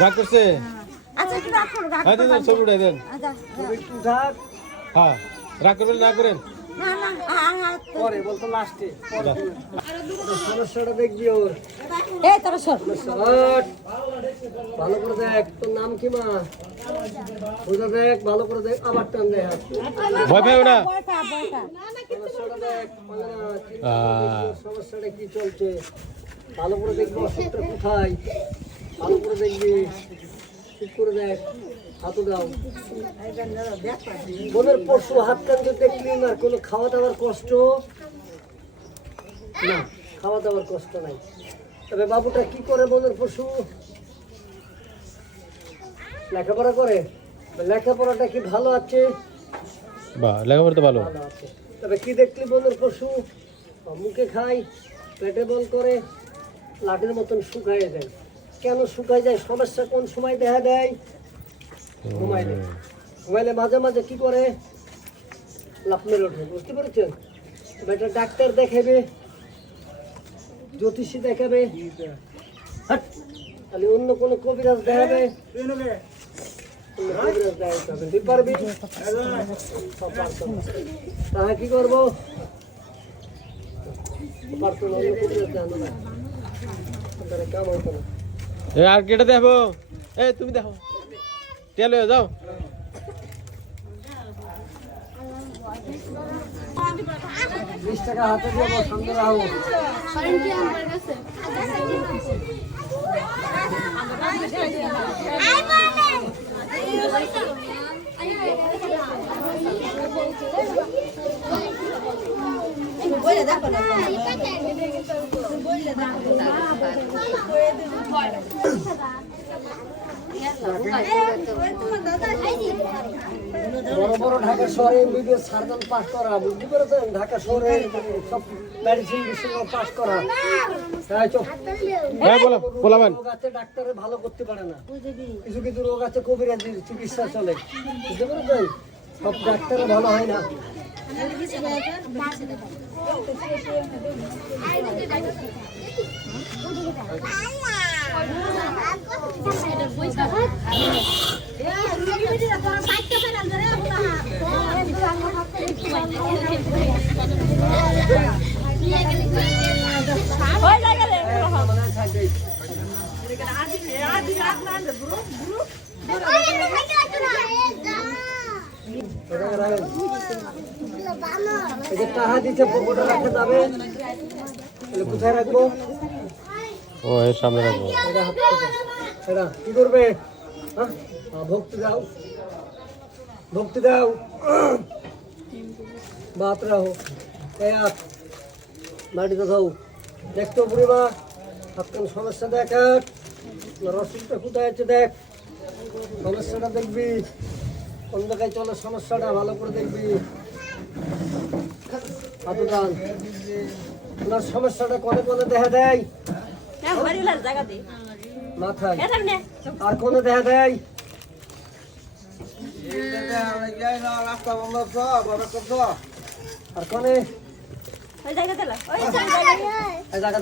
রাগ করছে আচ্ছা রাখো রাখো হ্যাঁ দেন আচ্ছা হ্যাঁ রাগ করবেন না করেন। না পরে বলতো লাস্টে সমস্যাটা দেখবি ওর। এই তোরা সর। ভালো করে দেখ তোর নাম কি মা? বুঝা দেখ ভালো করে দেখ আবার টান দেখ। ভয় না? সমস্যাটা কি চলছে? ভালো করে দেখবি অসুখটা কোথায়? ভালো করে দেখবি ঠিক করে দেখ হাতও দাও মনের পশু হাত কান যদি দেখলি না কোনো খাওয়া দাওয়ার কষ্ট? না খাওয়া দাওয়ার কষ্ট নাই। তবে বাবুটা কি করে মনের পশু? লেখাপড়া করে? লেখাপড়াটা কি ভালো আছে? লেখাপড়া তো ভালো। তবে কি দেখলি বনের পশু? মুখে খায় পেটে বল করে লাঠির মতন শুকায় যায়। কেন শুকায় যায়? সমস্যা কোন সময় দেখা দেয়? ঘুমাইলে ঘুমাইলে মাঝে মাঝে কি করে? লাফ মেরে ওঠে বুঝতে পেরেছেন? এটা ডাক্তার দেখাবে জ্যোতিষী দেখাবে। তাহলে অন্য কোনো কবিরাজ দেখাবে। তাহলে কি করব? পারতো না, অন্য কবিরাজ দেখানো না। কাম হতো না। এ আর কেটে দেখো। এ তুমি দেখো। তেল হয়ে যাও। বিশ টাকা হাতে দিয়ে বড় বড় ঢাকা শহরে এমবিবিএস সার্জন পাস করা বুঝতে পেরেছেন ঢাকা শহরে সব মেডিসিন বিশ্ববিদ্যালয় পাস করা হ্যাঁ রোগ আছে ডাক্তারে ভালো করতে পারে না কিছু কিছু রোগ আছে কবিরাজির চিকিৎসা চলে বুঝতে পেরেছেন সব ডাক্তারে ভালো হয় না। এটাকে রাখেন। এই যে টাকা দিচ্ছে পকেটে রাখা কোথায় রাখব? ও, এর সামনে রাখব। এটা কি করবে? হ্যাঁ? ভক্তি দাও। ভক্তি দাও। বাত রাখো এই হাত মাটিতে দাও। দেখতো বুড়িমা হাতখান সমস্যা দেখ এক। রসিদটা কোথায় আছে দেখ। সমস্যাটা দেখবি। কোন জায়গায় চলে সমস্যাটা ভালো করে দেখবি। দান সমস্যাটা কোনে কোনে দেখা দেয়। মাথায়। আর কোনে দেখা দেয়? আর কোনে? ওই জায়গা দিলা ওই জায়গা জায়গা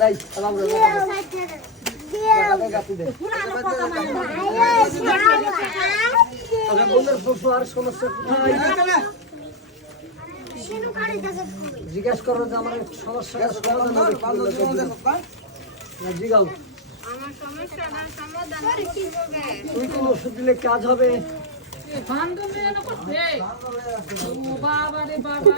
সমস্যা জিজ্ঞেস করো যে আমার সমস্যাটা জিগাও তুই কোন ওষুধ দিলে কাজ হবে? বাবা রে বাবা।